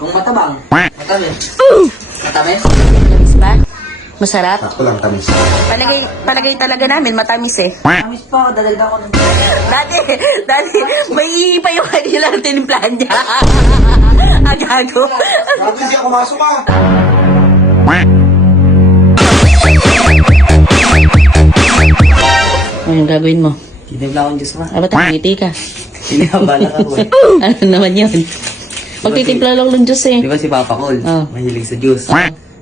Kung matabang, matamis. Matamis? Matamis ba? Masarap? Sakto lang, tamis. Palagay talaga namin, matamis eh. Matamis pa, dadagdag ko ng... Dati, may iipa yung kanilang tinimplahan niya. Agago. Bakit hindi ako masok ah? Ano yung gagawin mo? Tinibla akong Diyos ma. Ba't ngiti ka? Pinabalak ako eh. Ano naman yun? Pagtitimpla lang ng Diyos eh. Di ba si Papa Col? Oh. Mahilig sa juice.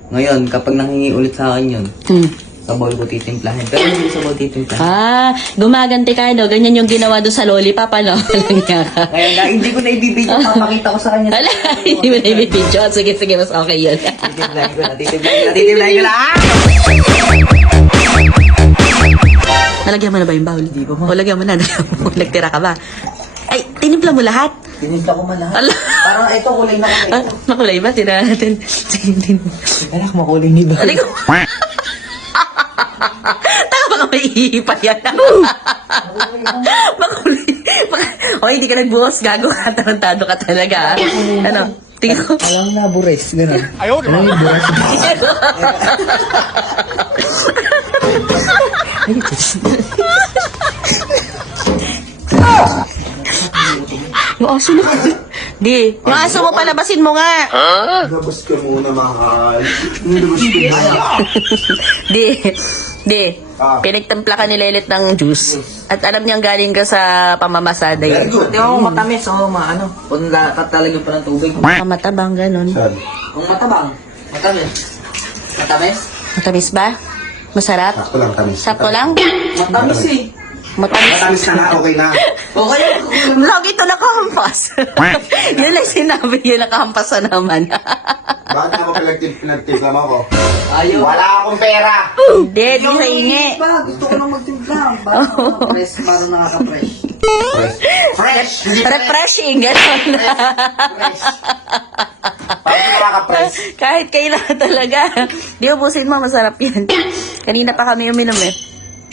Ngayon, kapag nangingi ulit sa akin yun, sa bowl ko titimplahin. Pero hindi sa bowl titimplahin. Gumaganti ka, no? Ganyan yung ginawa doon sa lollipop, ano? Kaya nga, hindi ko na ibibidyo. Papakita ko sa kanya. Ala, hindi mo na ibibidyo. Sige, mas okay yun. Titimplahin ko na. Nalagyan mo na ba yung bowl? Hindi pa, ma. O, lagyan mo na. Nagtira ka ba? Ay, tinimpla mo lahat? Tinimpla ko man lahat. Ala. Parang ito, kulay na kulay. Makulay ba? Tira natin. Anak, makulay ni ba? Aling ko. Taka baka may ihipa yan. Makulay. O, hindi ka nagbuhos. Gago ka. Tarantado ka talaga. Ano? Tingnan ko. Alam na, bures. Ganun. Alam yung bures. Yung aso na. Di. Yung aso mo palabasin mo nga. Labas ka muna, mahal. Labas ka muna. Di. Pinagtimpla ka ni Lelet ng juice. At alam niyang galing ka sa pamamasada Very yun. good. Hindi ako matamis. Oo, maano. Kung katalagyan pa ng tubig. Matabang ganun. Saan? Kung matabang, matamis. Matamis? Matamis ba? Masarap? Sakto lang, tamis. Sakto lang? Matamis eh. Matamis. Matamis na nga, okay na. Okay. Lagi ito nakahampas. Yun lang sinabi niya, nakahampas na naman. Bakit ako pinagtimpla mo ako? Ayaw. Wala akong pera! Hindi, di sa ingi. Gusto ko nang magtimpla. Para nakaka-fresh. Fresh! Hindi Refreshing, gano'n. fresh. Parang nakaka-press. Kahit kailan talaga. Di ubusin mo, masarap yan. Kanina pa kami uminom eh.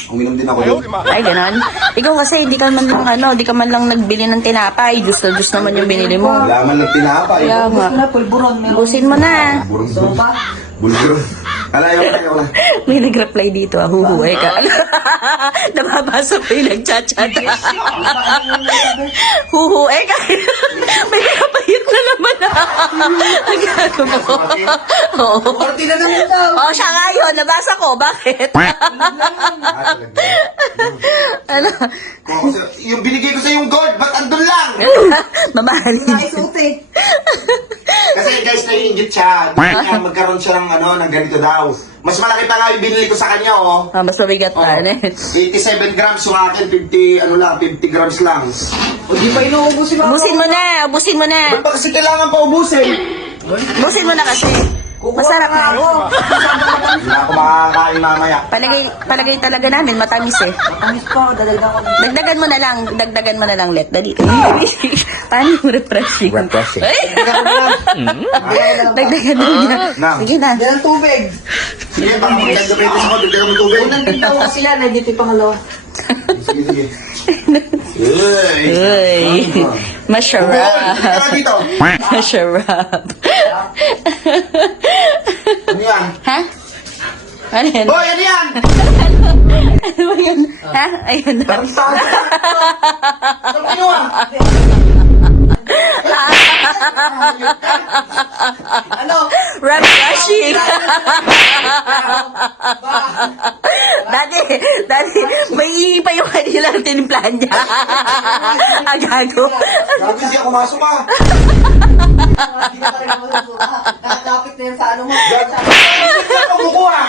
Uminom din ako yun. Ay, ganon. Ikaw kasi, di ka man lang, di ka man lang nagbili ng tinapay. Diyos na Diyos naman yung binili mo. Wala man nagtinapay. Kaya nga. Wala, pulburon. Ubusin mo na. Burong So pa? Bulgur. Ayaw ko lang. May nag-reply dito, huhuhay ka. Nababasa ko yung nag-chat-chat. Huhuhay ka. May nakapayot na naman. Ang gago mo. Oo. Orti na naman daw. Oh, siya nga yun. Nabasa ko. Bakit? Ano? Yung binigay ko sa yung gold, ba't andun lang? Mamahalin. Naisuti. Kasi guys, naiingit siya. Gusto niya magkaroon siya ng ng ganito daw. Mas malaki pa nga yung binili ko sa kanya, oh. Mas mabigat pa. 87 grams yung akin, 50 grams lang. O di pa inuubusin ako. Ubusin mo na. Ubusin mo na. Ba't pa kasi kailangan pa ubusin? Ubusin mo na kasi. Masarap na. Hindi na ako makakain mamaya. Palagay talaga namin. Matamis eh. Matamis pa, dadagdag ko. Dagdagan mo na lang. Dagdagan mo na lang, Let. Dali. Paano yung refreshing? Refreshing. Ay! Dagdagan mo na. Nam. Sige na. Yan ang tubig. Sige, baka magdagdagan ako, dagdagan mo tubig. Unang tinta ko kasi yan, dito yung pangalawa. Sige, sige. Uy! Uy. Masarap. Tara dito. Masarap. Ano yan? Ha? Ano yan? Hoy, ano yan? Ano ba yan? Ha? Ayun na. Parang tao. Sabi nyo ah. Ano? Refreshing. Dati, may iipa yung kanilang tinimplahan niya. Agago. Bakit hindi ako masok ah? Hindi ka pa rin malusuka. Nakakapit na yan sa ano mo. Hindi ako kukuha.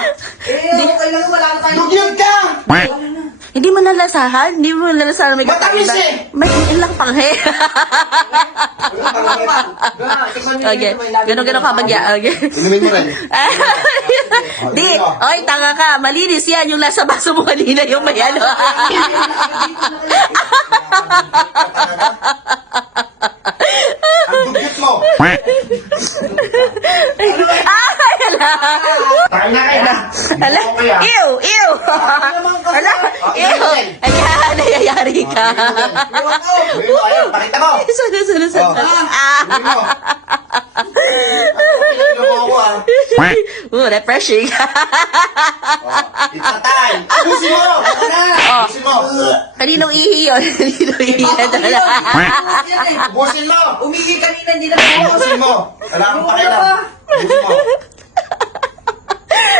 Okay lang, wala na tayo. Lugyod ka! Hindi mo nalasahan? Hindi mo nalasahan may Matamis kakaiba? eh! May ilang panghe. Okay. Ganon ka bagya. Okay. Inumin mo rin. Di. Oy, tanga ka. Malinis yan. Yung nasa baso mo kanina yung may ano. Ang dugyot mo. Hala. Tayo na kayo. Hala. Ew. Ew. Hala. Ew. Ayan. Nayayari ka. Ayun, pakita mo. Sunod. Inumin mo. Refreshing. Itatay! Abusin mo! Abusin mo! Kaninong ihi yun? Kaninong ihi yun? Abusin mo! Umihi kanina, hindi na ako. Abusin mo! Wala kang pakialam. Abusin mo!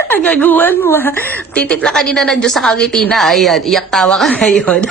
Ang gagawan mo, ha? Titipla kanina ng Diyos sa kagitina. Ayan, iyak tawa ka ngayon.